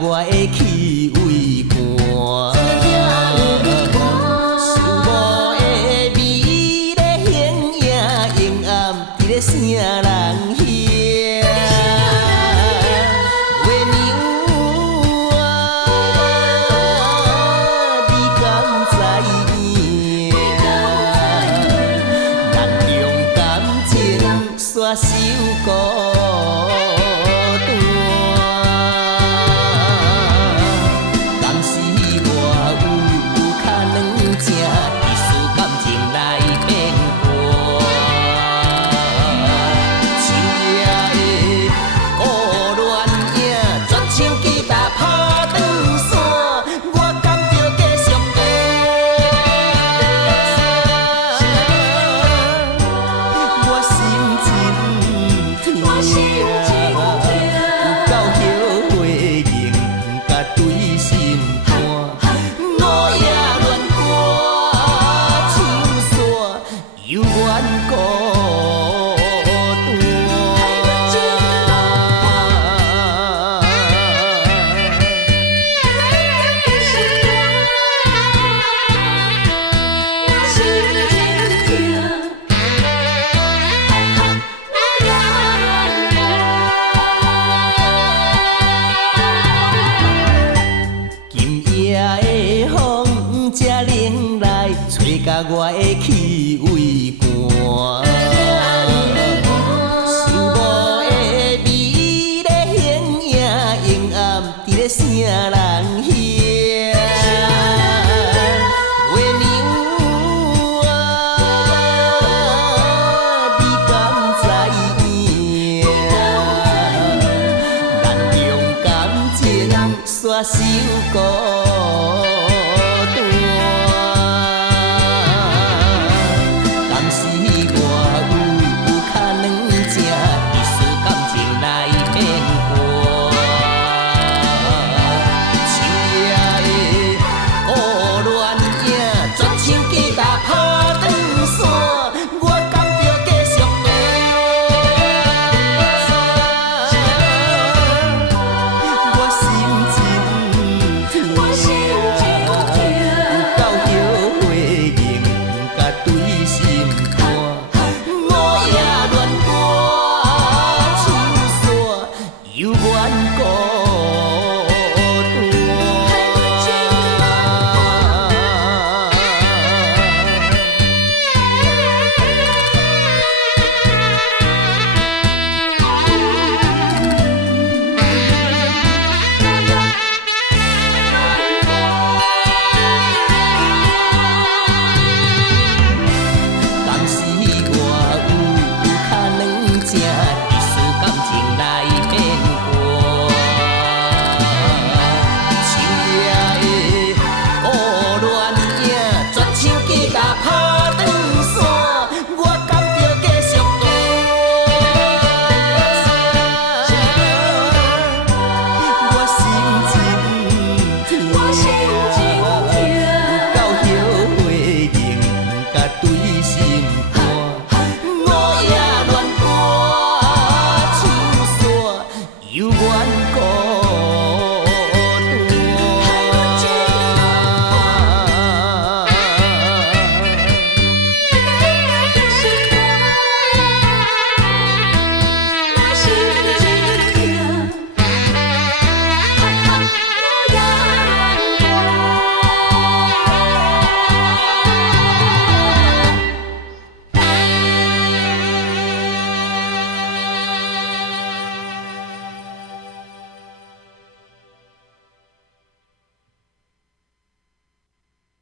我的气胃寒。思慕的美咧形影阴暗，伫咧啥人遐？月娘啊，你敢知影？人用感情煞守孤单。敢是我有可能正意思感情来变卦？深夜的孤恋影，绝像吉他打断线，我甘着继续弹。我心真痛。有够后悔认甲对心肝，我也乱歌唱煞，犹原孤今夜的风才冷来，吹甲我的气胃寒。思慕的美咧形影阴暗，伫咧啥人遐？月娘啊，你敢知影？咱用感情煞守孤单。敢是我有可能正意思感情来变卦？深夜的孤恋影，绝像吉他打断线，我甘着继续弹。我心真痛。有够后悔认甲对心肝，我也乱歌唱煞，犹原孤敢是我有可能正意思感情来变卦？深夜的孤恋影，绝像吉他打断线，我甘着继续弹。我心真痛。有够后悔认甲对